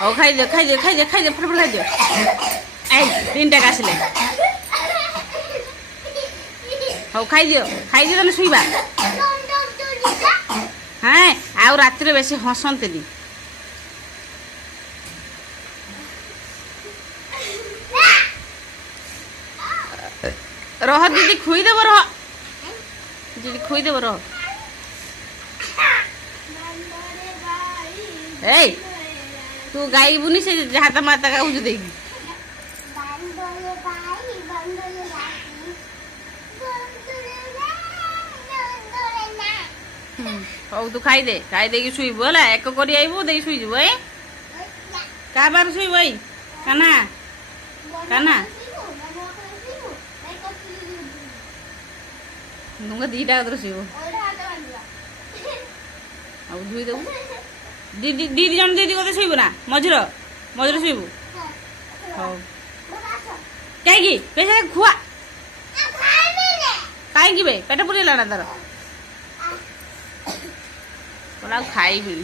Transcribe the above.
ହଉ ଖାଇଦିଅ ଖାଇଦିଅ ଖାଇଦିଅ ଖାଇଦିଅ ଫଟଫଟ ଖାଇଦିଅ। ଏଇ ତିନିଟା ଆସିଲେ। ହଉ ଖାଇଦିଅ ଖାଇଦିଅ ତାହେଲେ ଶୋଇବା। ହଁ ଆଉ ରାତିରେ ବେଶୀ ହସନ୍ତିନି। ରହ ଦିଦି ଖୁଇଦେବ ରହ ଦିଦି ଖୁଇଦେବ ରହ। ଏଇ ତୁ ଗାଇବୁନି ସେ ଯାହା ମାତା ଗାଉଛୁ ଦେଇକି। ହଉ ତୁ ଖାଇଦେ ଖାଇଦେଇକି ଶୋଇବୁ ହେଲା। ଏକ କରି ଆଇବୁ ଦେଇକି ଶୋଇଯିବୁ। ଏଇ କାହା ପାଖରେ ଶୋଇବୁ? ଏଇ କାହ୍ନା କାହ୍ନା ତୁମେ ଦିଟା ହାତରେ ଶୋଇବ। ଆଉ ଧୋଇଦେବୁ। ଦି ଜଣ ଦିଦି କଥା ଶୋଇବୁ ନା ମଝିରେ ମଝିରେ ଶୋଇବୁ। ହଉ କାହିଁକି ବେଶୀ ଖୁଆ କାହିଁକି ବେ ପେଟ ପୁରିଗଲା ନା ତାର ଆଉ ଖାଇବିନି।